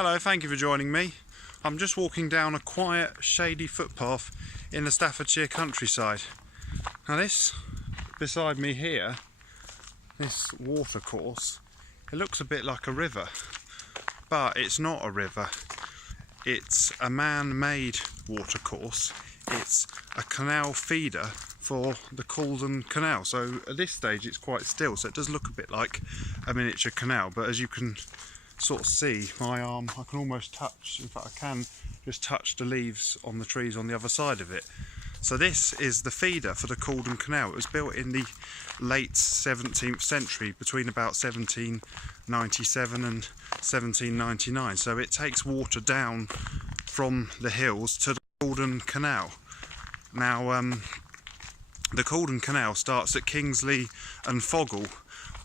Hello, thank you for joining me. I'm just walking down a quiet, shady footpath in the Staffordshire countryside. Now this, beside me here, this watercourse, it looks a bit like a river, but it's not a river. It's a man-made watercourse. It's a canal feeder for the Caldon Canal. So at this stage it's quite still, so it does look a bit like a miniature canal, but as you can sort of see, my arm, I can almost touch, in fact I can just touch the leaves on the trees on the other side of it. So this is the feeder for the Caldon Canal. It was built in the late 17th century, between about 1797 and 1799. So it takes water down from the hills to the Caldon Canal. Now the Caldon Canal starts at Kingsley and Foggle,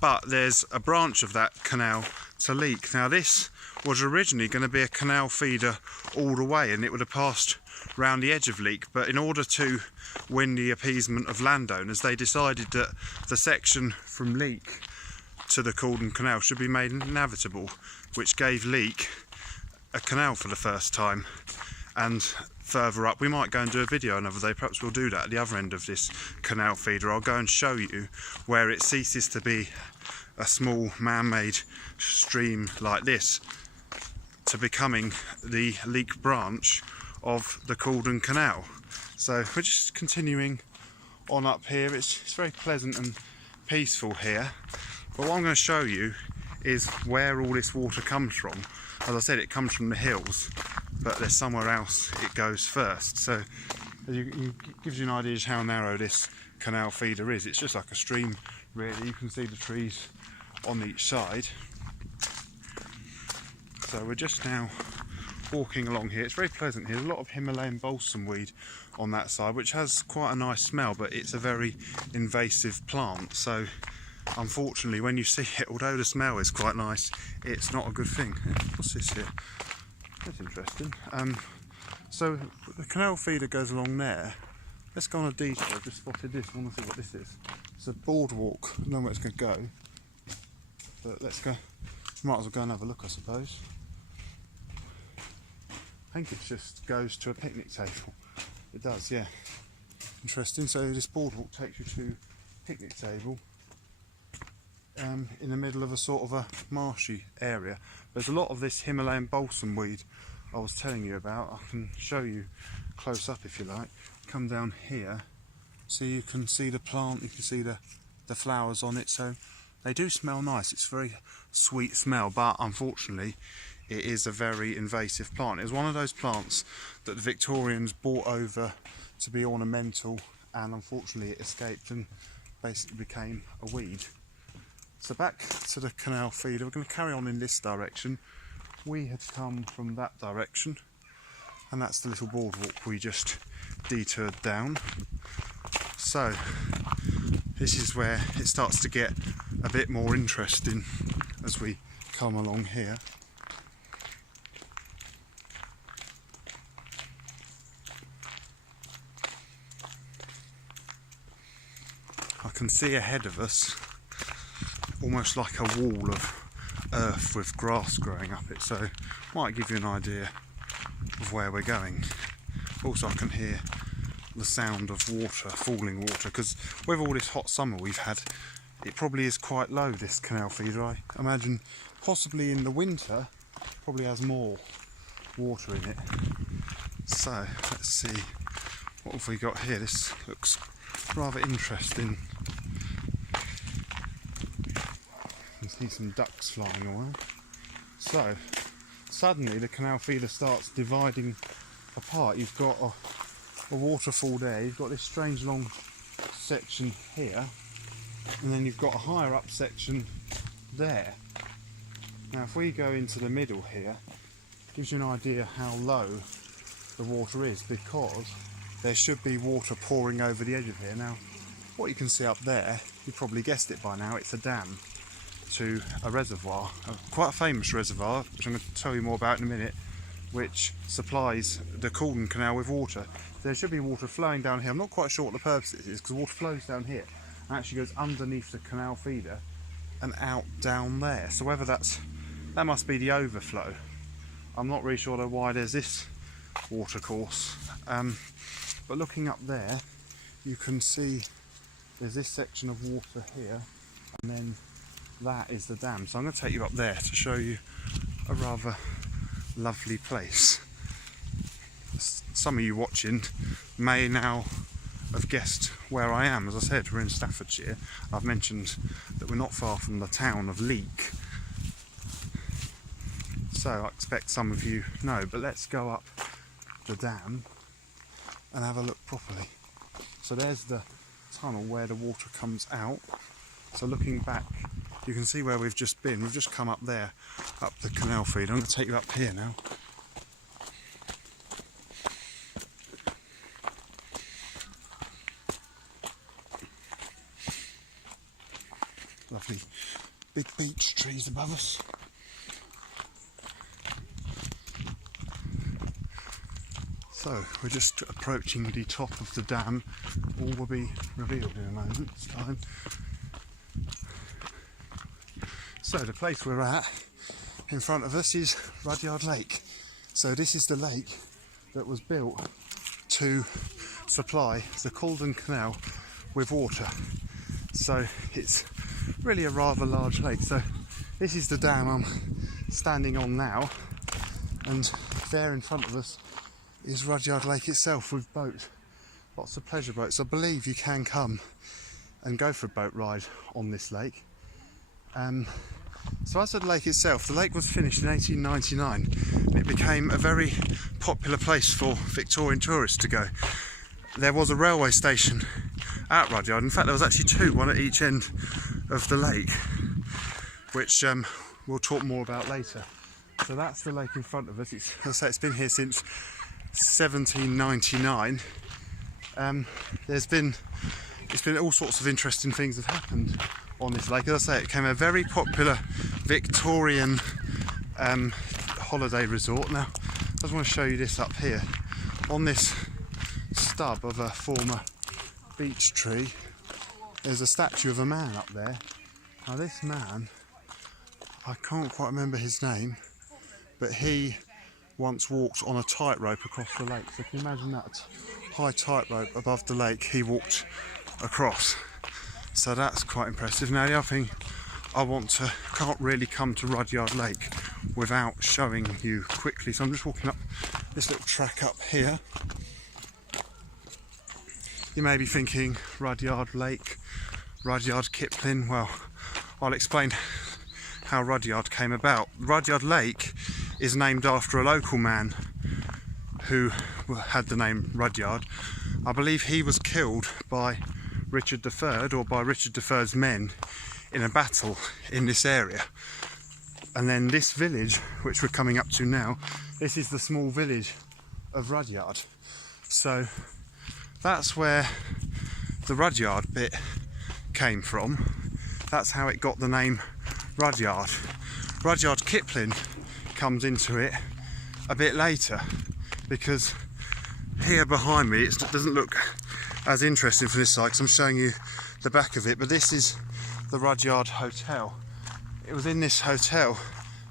but there's a branch of that canal to Leek. Now this was originally going to be a canal feeder all the way, and it would have passed round the edge of Leek, but in order to win the appeasement of landowners, they decided that the section from Leek to the Caldon Canal should be made navigable, which gave Leek a canal for the first time. And further up, we might go and do a video another day, perhaps we'll do that at the other end of this canal feeder. I'll go and show you where it ceases to be a small man-made stream like this to becoming the Leek branch of the Caldon Canal. So we're just continuing on up here. It's very pleasant and peaceful here, but what I'm going to show you is where all this water comes from. As I said, it comes from the hills, but there's somewhere else it goes first. So it gives you an idea of how narrow this canal feeder is. It's just like a stream really. You can see the trees on each side. So we're just now walking along here. It's very pleasant here. There's a lot of Himalayan balsam weed on that side, which has quite a nice smell, but it's a very invasive plant. So unfortunately, when you see it, although the smell is quite nice, it's not a good thing. What's this here? That's interesting. So the canal feeder goes along there. Let's go on a detour. I've just spotted this. I want to see what this is. It's a boardwalk. I don't know where it's going to go, but let's go. Might as well go and have a look, I suppose. I think it just goes to a picnic table. It does, yeah. Interesting. So this boardwalk takes you to a picnic table in the middle of a sort of a marshy area. There's a lot of this Himalayan balsam weed I was telling you about. I can show you close up if you like. Come down here, so you can see the plant, you can see the flowers on it. So they do smell nice. It's a very sweet smell, but unfortunately it is a very invasive plant. It was one of those plants that the Victorians brought over to be ornamental, and unfortunately it escaped and basically became a weed. So back to the canal feeder. We're going to carry on in this direction. We had come from that direction, and that's the little boardwalk we just detoured down. So this is where it starts to get a bit more interesting as we come along here. I can see ahead of us almost like a wall of earth with grass growing up it, so might give you an idea of where we're going. Also I can hear the sound of water, falling water, because with all this hot summer we've had, it probably is quite low, this canal feeder. I imagine possibly in the winter probably has more water in it. So let's see, what have we got here? This looks rather interesting. You can see some ducks flying away. So suddenly the canal feeder starts dividing apart. You've got a waterfall there, you've got this strange long section here, and then you've got a higher up section there. Now if we go into the middle here, it gives you an idea how low the water is, because there should be water pouring over the edge of here. Now what you can see up there, you probably guessed it by now, it's a dam to a reservoir, quite a famous reservoir, which I'm going to tell you more about in a minute, which supplies the Caldon Canal with water. There should be water flowing down here. I'm not quite sure what the purpose of this is, because water flows down here and actually goes underneath the canal feeder and out down there. So whether that must be the overflow I'm not really sure why there's this watercourse, but looking up there you can see there's this section of water here, and then that is the dam. So I'm going to take you up there to show you a rather lovely place. Some of you watching may now have guessed where I am. As I said, we're in Staffordshire. I've mentioned that we're not far from the town of Leek, so I expect some of you know, but let's go up the dam and have a look properly. So there's the tunnel where the water comes out. So looking back, you can see where we've just been. We've just come up there, up the canal feed. I'm going to take you up here now. Lovely big beech trees above us. So we're just approaching the top of the dam. All will be revealed in a moment's time. So the place we're at in front of us is Rudyard Lake. So this is the lake that was built to supply the Caldon Canal with water. So it's really a rather large lake. So this is the dam I'm standing on now, and there in front of us is Rudyard Lake itself with boats, lots of pleasure boats. I believe you can come and go for a boat ride on this lake. So as for the lake itself, the lake was finished in 1899 and it became a very popular place for Victorian tourists to go. There was a railway station at Rudyard. In fact, there was actually two, one at each end of the lake, which we'll talk more about later. So that's the lake in front of us. As I say, it's been here since 1799. It's been all sorts of interesting things have happened on this lake. As I say, it became a very popular Victorian holiday resort. Now, I just want to show you this up here. On this stub of a former beech tree, there's a statue of a man up there. Now this man, I can't quite remember his name, but he once walked on a tightrope across the lake. So can you imagine that high tightrope above the lake he walked across? So that's quite impressive. Now the other thing can't really come to Rudyard Lake without showing you quickly. So I'm just walking up this little track up here. You may be thinking Rudyard Lake, Rudyard Kipling. Well, I'll explain how Rudyard came about. Rudyard Lake is named after a local man who had the name Rudyard. I believe he was killed by Richard III, or by Richard III's men, in a battle in this area. And then this village, which we're coming up to now, this is the small village of Rudyard. So that's where the Rudyard bit came from. That's how it got the name Rudyard. Rudyard Kipling comes into it a bit later, because here behind me it doesn't look as interesting from this side because I'm showing you the back of it, but this is the Rudyard Hotel. It was in this hotel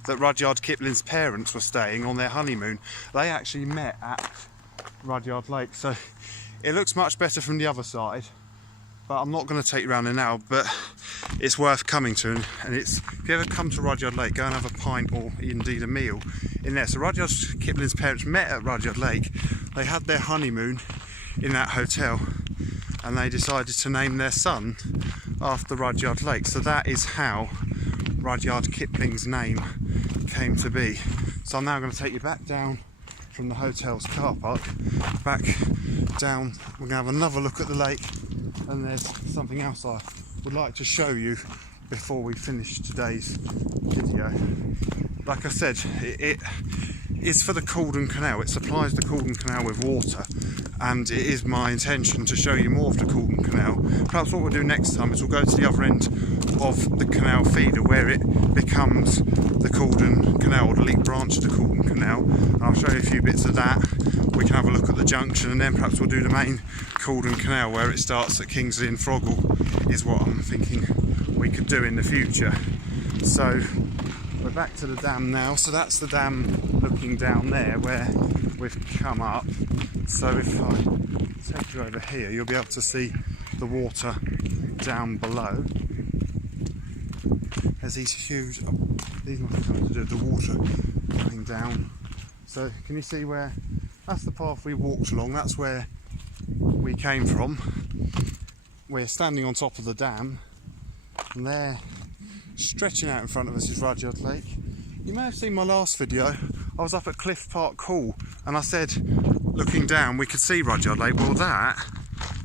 that Rudyard Kipling's parents were staying on their honeymoon. They actually met at Rudyard Lake, so it looks much better from the other side, but I'm not going to take you around there now, but it's worth coming to, and it's, if you ever come to Rudyard Lake, go and have a pint or indeed a meal in there. So Rudyard Kipling's parents met at Rudyard Lake. They had their honeymoon in that hotel, and they decided to name their son after Rudyard Lake. So that is how Rudyard Kipling's name came to be. So I'm now going to take you back down from the hotel's car park, back down. We're going to have another look at the lake, and there's something else I would like to show you before we finish today's video. Like I said, it is for the Caldon Canal. It supplies the Caldon Canal with water, and it is my intention to show you more of the Caldon Canal. Perhaps what we'll do next time is we'll go to the other end of the canal feeder where it becomes the Caldon Canal, or the Leek branch of the Caldon Canal, and I'll show you a few bits of that. We can have a look at the junction, and then perhaps we'll do the main Caldon Canal where it starts at Kingsley and Froggle, is what I'm thinking we could do in the future. So we're we're back to the dam now. So that's the dam looking down there where we've come up. So if I take you over here, you'll be able to see the water down below. There's these huge, these must have something to do with the water coming down. So can you see where, that's the path we walked along, that's where we came from. We're standing on top of the dam, and there, stretching out in front of us, is Rudyard Lake. You may have seen my last video. I was up at Cliff Park Hall and I said, looking down, we could see Rudyard Lake. Well, that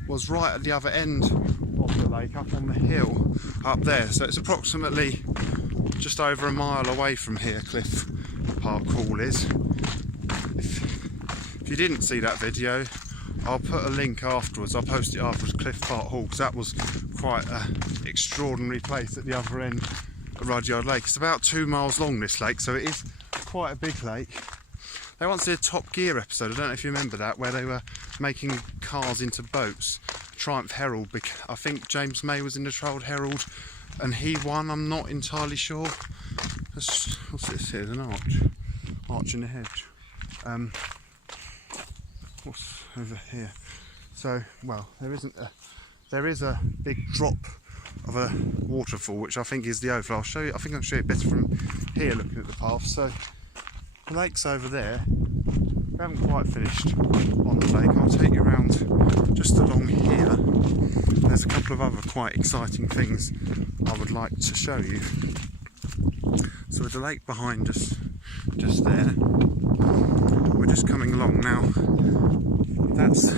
was right at the other end of the lake, up on the hill up there. So it's approximately just over a mile away from here, Cliff Park Hall is. If you didn't see that video, I'll put a link afterwards. I'll post it afterwards, Cliff Park Hall, because that was quite an extraordinary place at the other end of Rudyard Lake. It's about 2 miles long, this lake, so it is quite a big lake. They once did a Top Gear episode, I don't know if you remember that, where they were making cars into boats. Triumph Herald, I think James May was in the Triumph Herald and he won, I'm not entirely sure. What's this here, an arch in the hedge. What's over here? So, well, there is a big drop of a waterfall, which I think is the overflow. I'll show you. I think I'll show you better from here, looking at the path. So the lake's over there. We haven't quite finished on the lake. I'll take you around just along here. There's a couple of other quite exciting things I would like to show you. So with the lake behind us, just there, we're just coming along now. That's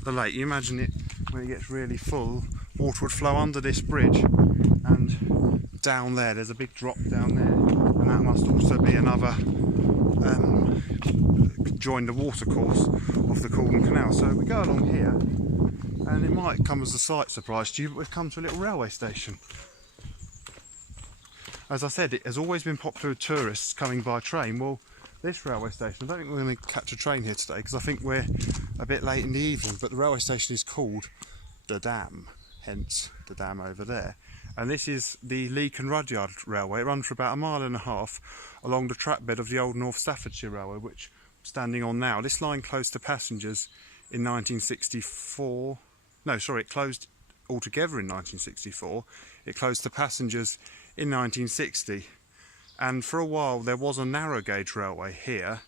the lake. You imagine it when it gets really full, water would flow under this bridge and down there. There's a big drop down there, and that must also be another join the watercourse of the Cordon Canal. So we go along here, and it might come as a slight surprise to you, but we've come to a little railway station. As I said, it has always been popular with tourists coming by train. Well, this railway station, I don't think we're going to catch a train here today because I think we're a bit late in the evening, but the railway station is called the Dam, hence the dam over there. And this is the Leek and Rudyard Railway. It runs for about 1.5 miles along the track bed of the old North Staffordshire Railway, which I'm standing on now. This line closed to passengers in 1964. No, sorry, it closed altogether in 1964. It closed to passengers in 1960. And for a while there was a narrow gauge railway here,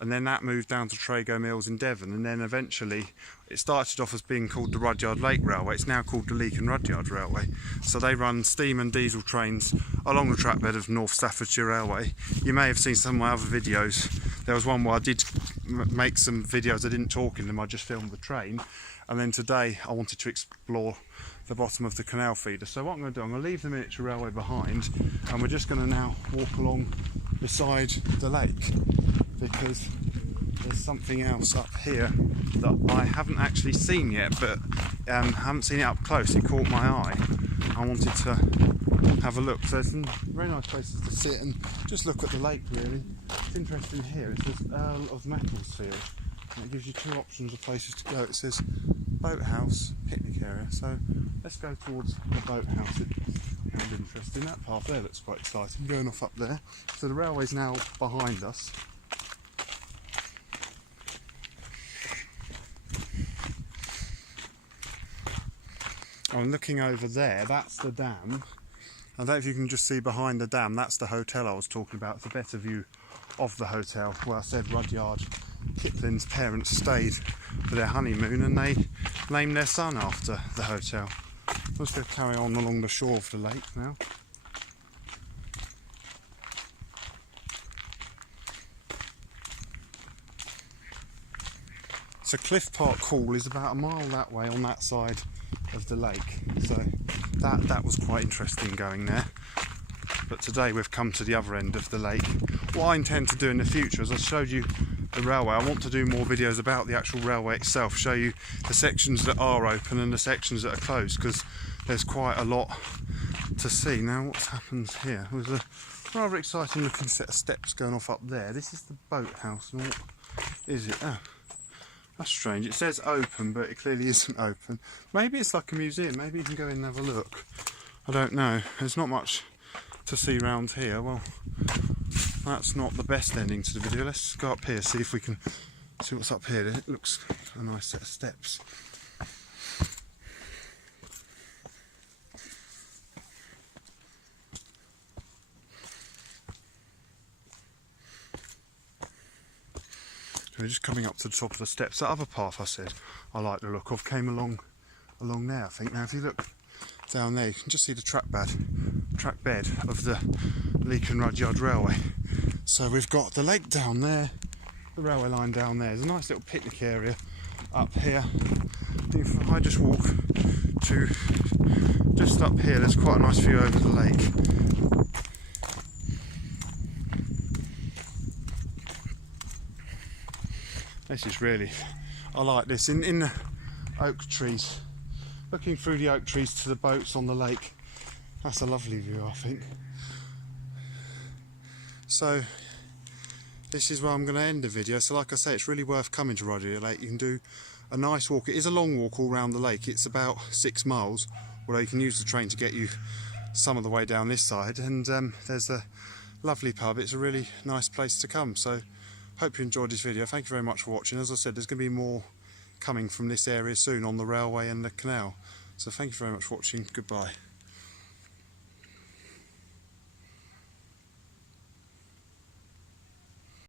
and then that moved down to Trago Mills in Devon, and then eventually it started off as being called the Rudyard Lake Railway. It's now called the Leek and Rudyard Railway. So they run steam and diesel trains along the trackbed of North Staffordshire Railway. You may have seen some of my other videos. There was one where I did make some videos, I didn't talk in them, I just filmed the train. And then today I wanted to explore the bottom of the canal feeder. So what I'm going to do, I'm going to leave the miniature railway behind, and we're just going to now walk along beside the lake, because there's something else up here that I haven't actually seen yet, but haven't seen it up close. It caught my eye. I wanted to have a look. So there's some very nice places to sit and just look at the lake, really. It's interesting here. It says Earl of Macclesfield, and it gives you 2 options of places to go. It says boathouse, picnic area. So let's go towards the boathouse. It sounds interesting. That path there looks quite exciting, going off up there. So the railway's now behind us. I'm looking over there, that's the dam. I don't know if you can just see behind the dam, that's the hotel I was talking about. It's a better view of the hotel where I said Rudyard Kipling's parents stayed for their honeymoon, and they named their son after the hotel. I'm just going to carry on along the shore of the lake now. So Cliff Park Hall is about 1 mile that way on that side of the lake, so that was quite interesting going there. But today we've come to the other end of the lake. What I intend to do in the future, as I showed you the railway, I want to do more videos about the actual railway itself, show you the sections that are open and the sections that are closed, because there's quite a lot to see. Now what happens here? There's a rather exciting looking set of steps going off up there. This is the boathouse. Now what is it? Oh, that's strange. It says open, but it clearly isn't open. Maybe it's like a museum. Maybe you can go in and have a look. I don't know. There's not much to see round here. Well, That's not the best ending to the video. Let's go up here, see if we can see what's up here. It looks a nice set of steps. We're just coming up to the top of the steps. That other path I said I like the look of came along there, I think. Now if you look down there, you can just see the track bed of the Leek and Rudyard Railway. So we've got the lake down there, the railway line down there. There's a nice little picnic area up here. If I just walk to just up here, there's quite a nice view over the lake. This is really, I like this, in the oak trees, looking through the oak trees to the boats on the lake. That's a lovely view, I think. So this is where I'm going to end the video. So like I say, it's really worth coming to Rudyard Lake. You can do a nice walk. It is a long walk all around the lake. It's about 6 miles, although you can use the train to get you some of the way down this side. And there's a lovely pub. It's a really nice place to come. So hope you enjoyed this video. Thank you very much for watching. As I said, there's going to be more coming from this area soon on the railway and the canal. So thank you very much for watching. Goodbye.